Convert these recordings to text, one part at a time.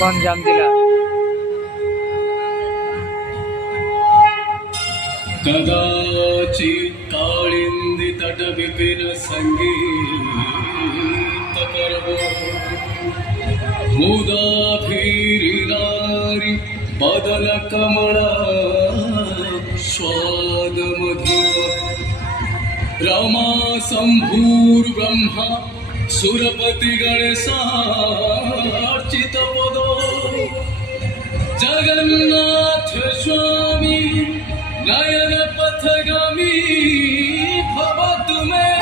गंजाम जिला। कदाचित् कालिंदी तट विपिन संगीत करबो मुदा भीरिनारी बदन कमला स्वाद मधुर रमा शंभुर ब्रह्मा सुरपति गणेशार्चित पदो जगन्नाथ स्वामी नयन पथगामी भव तुम्हें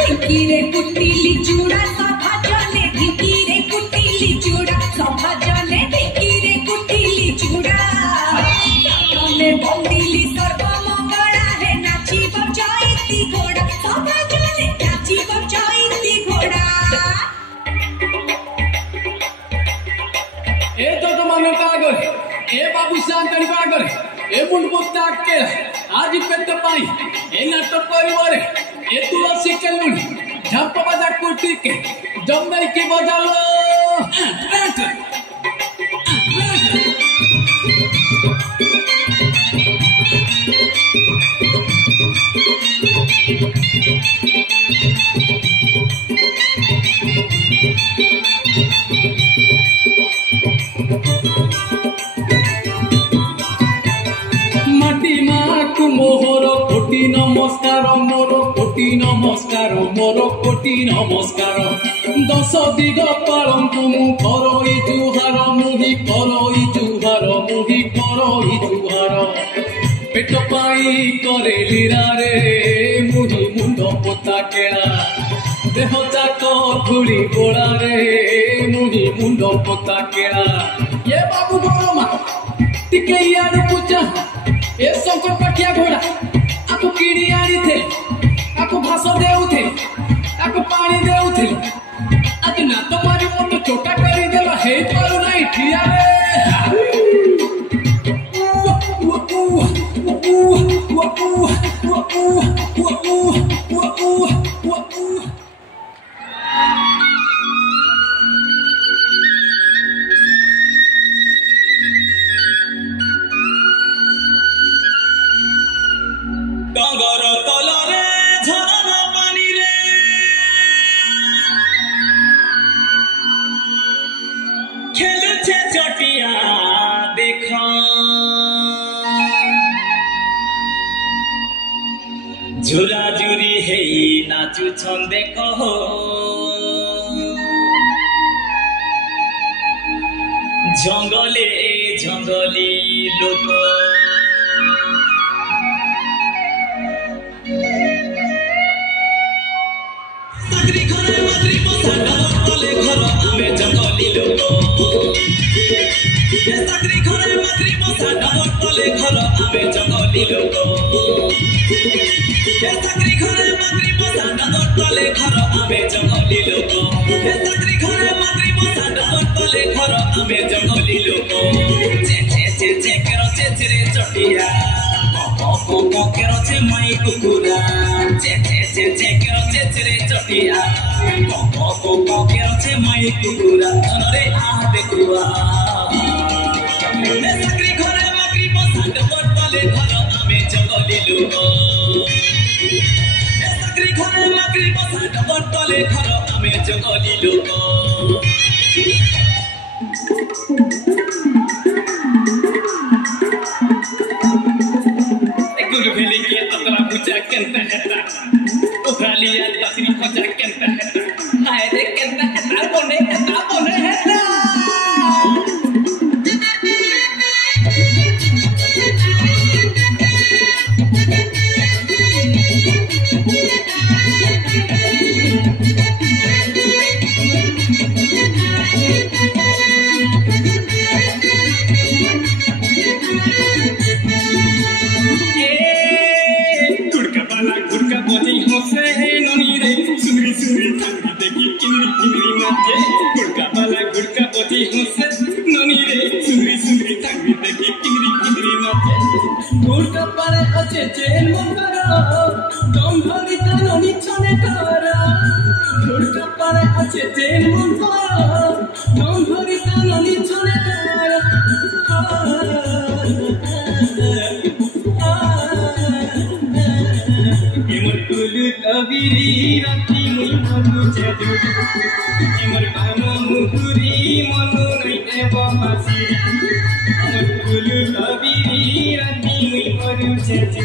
ढिकीरे कुटिली चूड़ा सभा जने ढिकीरे कुटिली चूड़ा सभा जने ढिकीरे कुटिली चूड़ा में बंदिली सर्व मंगला है नाची बजाईती घोड़ा सभा जने नाची बजाईती घोड़ा। ए तो माने कागर ए बाबू शांतन कागर ए मुंडमुक्ता के आज पेट पाई ए नाटक परिवारे ए तुलसी के लुनी झप बजा कुटी के जम्मे की बजा लो माटी माकु मोहर कोटी नमस्कार मोर कोटी नमस्कार मोर कोटी नमस्कार दस दिग पालंतु मु करई जुहार मुहि करई जुहार मुहि करई जुहार पेट पाई करे लीला रे मुहि मुंड पोता केला देह जाक धूली गोड़ा रे मुहि मुंड पोता केला ये बाबू गोरमा टिके यार पूजा ए शंकर पाटिया घोड़ा आपको किणी आनी थे आपको भाष देउथे आपको पानी देउथे आज ना तो मारी मन चोटा करी देला हे पारू नाही ठिया रे डगर तलरे झरना पानी रे खेलुछे चटिया देख झुरा झुरी हे नाचुछन देख जंगले जंगली लोक जंगली लोक साकरी घरे मातृ मशा डाबर तले घर आमे जंगली लोक साकरी घरे मातृ मशा डाबर तले घर आमे जंगली लोक साकरी घरे मातृ मशा डाबर तले घर आमे जंगली लोक चे केरो चे रे चटिया को केरो चे माई कुकुरा चे केरो चे रे चटिया को केरो चे माई कुकुरा धनरे आ देखुआ साकरी घरे मातृ मशा डाबर तले घर आमे जंगली लोक साकरी घरे मातृ मशा डाबर तले घर आमे जंगली लोक गुरु भेली के ततरा पूजा केंता हेता उखरालिया तसरी पूजा केंता हेता हाय रे केंता हेता बोने हेता गुड़का वाला गुड़का पोती हूँ से আছে চেন মন্দারা দম ধরি টানো নিচ্ছনে তারা তোর কপালে আছে চেন মন্দারা দম ধরি টানো নিচ্ছনে তারা এমর কুলু তবিরি রাতি মুই মনু চেদু এমর কান মুহুরি মনু নইতে বহাসি এমর কুলু তবিরি রাতি মুই মনু চেদু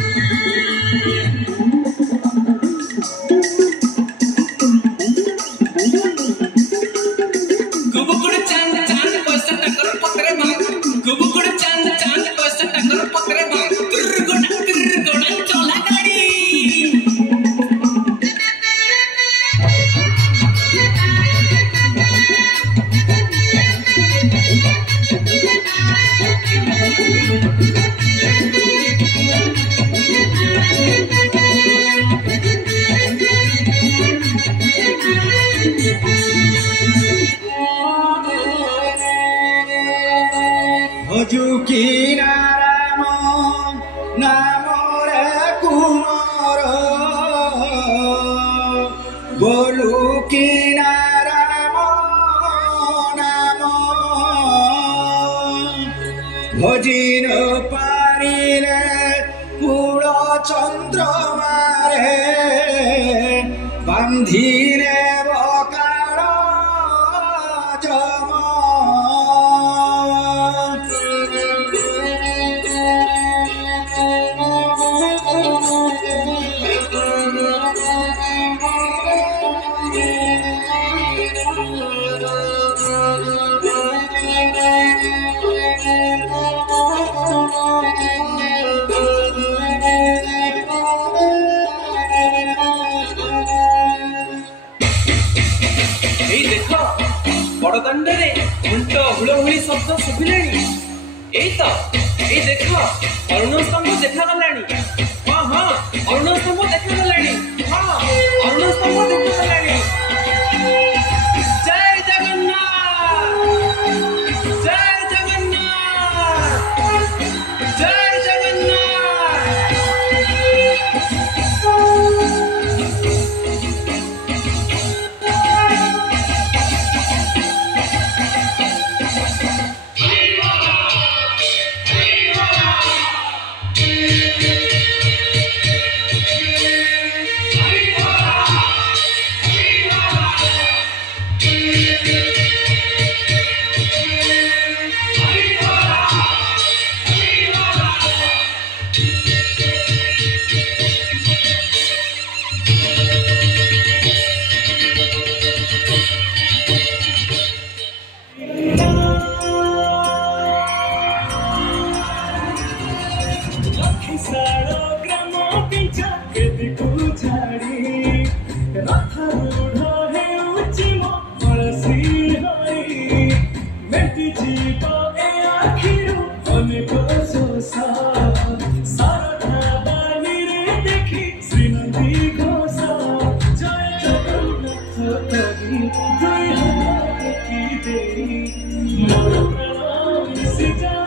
গুবুকুড় চাঁদ চাঁদ পয়সা টাকার পকরে ভাগ গুবুকুড় চাঁদ চাঁদ পয়সা টাকার পকরে ভাগ গোড়া চলা গাড়ি হজুকি নারাম নামরে কুমর বলু কি নারাম নাম ভজিন পারিলে কুল চন্দ্রমারে বান্ধিলে বকাল জম বড়দাণ্ডরে ঘণ্ট হুড়হুড়ি শব্দ শুভিলাଣି এই তো এই দেখ অরুণস্তম্ভ দেখাগলাଣି ହଁ ହଁ ଅରୁଣସ୍ତମ୍ଭ ଦେଖାଗଲାଣି ହଁ ଅରୁଣସ୍ତମ୍ଭ ଦେଖାଗଲାଣି ଜୟ ଜଗନ୍ନାଥ ଜୟ ଜଗନ୍ନାଥ ଜୟ ଜଗନ୍ନାଥ Sit down,